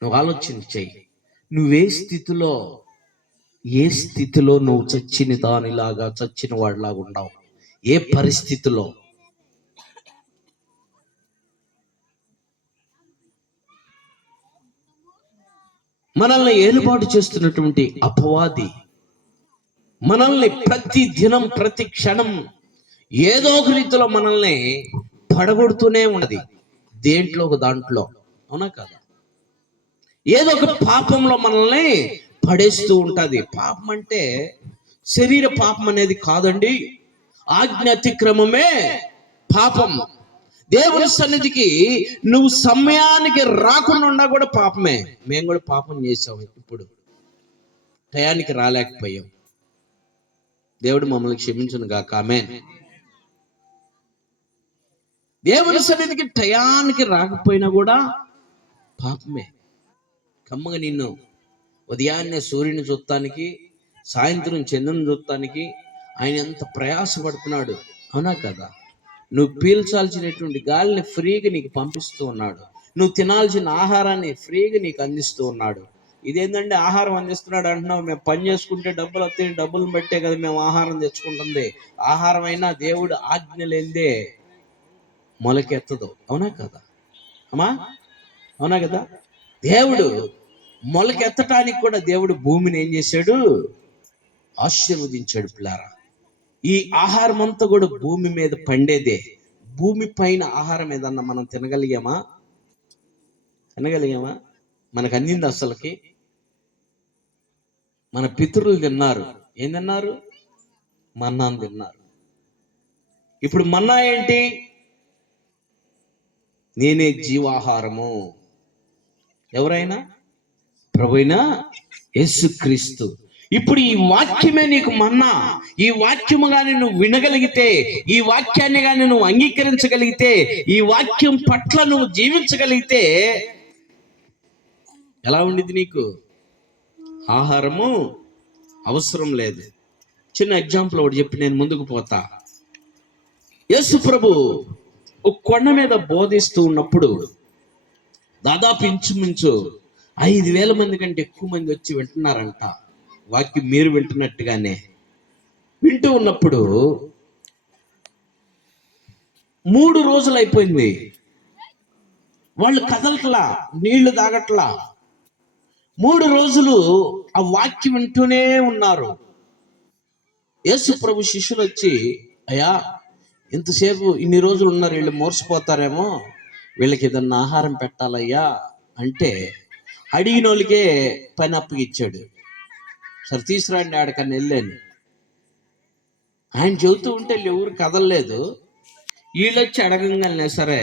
నువ్వు ఆలోచన చెయ్యి. నువ్వే స్థితిలో, ఏ స్థితిలో నువ్వు చచ్చిన దానిలాగా, చచ్చిన వాడిలాగా ఉండవు. ఏ పరిస్థితిలో? మనల్ని ఏలుబాటు చేస్తున్నటువంటి అపవాది మనల్ని ప్రతి దినం, ప్రతి క్షణం ఏదో ఒక రీతిలో మనల్ని పడగొడుతూనే ఉన్నది. దేంట్లో ఒక దాంట్లో, అవునా కదా? ఏదో ఒక పాపంలో మనల్ని పడేస్తూ ఉంటది. పాపం అంటే శరీర పాపం అనేది కాదండి, ఆజ్ఞ అతిక్రమమే పాపం. దేవుని సన్నిధికి నువ్వు సమయానికి రాకుండా కూడా పాపమే. మేము కూడా పాపం చేసాం, ఇప్పుడు టయానికి రాలేకపోయాం. దేవుడు మమ్మల్ని క్షమించును గాక, ఆమేన్. దేవుని సన్నిధికి టయానికి రాకపోయినా కూడా పాపమే. కమ్మగా నిన్ను ఉదయాన్నే సూర్యుని చూడటానికి, సాయంత్రం చంద్రుని చూడటానికి ఆయన ఎంత ప్రయాసపడుతున్నాడు, అవునా కదా? నువ్వు పీల్చాల్సినటువంటి గాలిని ఫ్రీగా నీకు పంపిస్తూ ఉన్నాడు. నువ్వు తినాల్సిన ఆహారాన్ని ఫ్రీగా నీకు అందిస్తూ ఉన్నాడు. ఇదేంటంటే ఆహారం అందిస్తున్నాడు అంటున్నావు. మేము పని చేసుకుంటే డబ్బులు వస్తాయి, డబ్బులను బట్టే కదా మేము ఆహారం తెచ్చుకుంటుంది. ఆహారం అయినా దేవుడు ఆజ్ఞ లేనిదే మొలకెత్తదు, అవునా కదా అమ్మా? అవునా కదా? దేవుడు మొలకెత్తటానికి కూడా దేవుడు భూమిని ఏం చేశాడు? ఆశీర్వదించాడు. పిల్లారా, ఈ ఆహారం అంతా కూడా భూమి మీద పండేదే. భూమి పైన ఆహారం ఏదన్నా మనం తినగలిగామా? మనకు అందింది అసలుకి? మన పితరులు తిన్నారు. ఏం తిన్నారు? మన్నాను తిన్నారు. ఇప్పుడు మన్నా ఏంటి? నేనే జీవాహారము. ఎవరైనా? ప్రభువైన యేసుక్రీస్తు. ఇప్పుడు ఈ వాక్యమే నీకు మన్నా. ఈ వాక్యము గాని నువ్వు వినగలిగితే, ఈ వాక్యాన్ని గాని నువ్వు అంగీకరించగలిగితే, ఈ వాక్యం పట్ల నువ్వు జీవించగలిగితే ఎలా ఉండిద్ది నీకు? ఆహారము అవసరం లేదు. చిన్న ఎగ్జాంపుల్ ఒకటి చెప్పి నేను ముందుకు పోతా. యేసు ప్రభు ఒక కొండ మీద బోధిస్తూ ఉన్నప్పుడు దాదాపు ఇంచుమించు 5,000 మంది కంటే ఎక్కువ మంది వచ్చి వింటున్నారంట. వాక్యం మీరు వింటున్నట్టుగానే వింటూ ఉన్నప్పుడు 3 రోజులు అయిపోయింది. వాళ్ళు కదలట్లా, నీళ్లు తాగట్లా. 3 రోజులు ఆ వాక్యం వింటూనే ఉన్నారు. యేసు ప్రభు శిష్యులు వచ్చి, అయ్యా ఇంతసేపు ఇన్ని రోజులు ఉన్నారు, వీళ్ళు మోర్చిపోతారేమో, వీళ్ళకి ఏదన్నా ఆహారం పెట్టాలయ్యా అంటే అడిగిన వాళ్ళకే పని అప్పగిచ్చాడు. సరే తీసుకురండి, ఆడకన్నా వెళ్ళాను. ఆయన చెబుతూ ఉంటే ఎవరు కదలలేదు. వీళ్ళు వచ్చి అడగంగానే సరే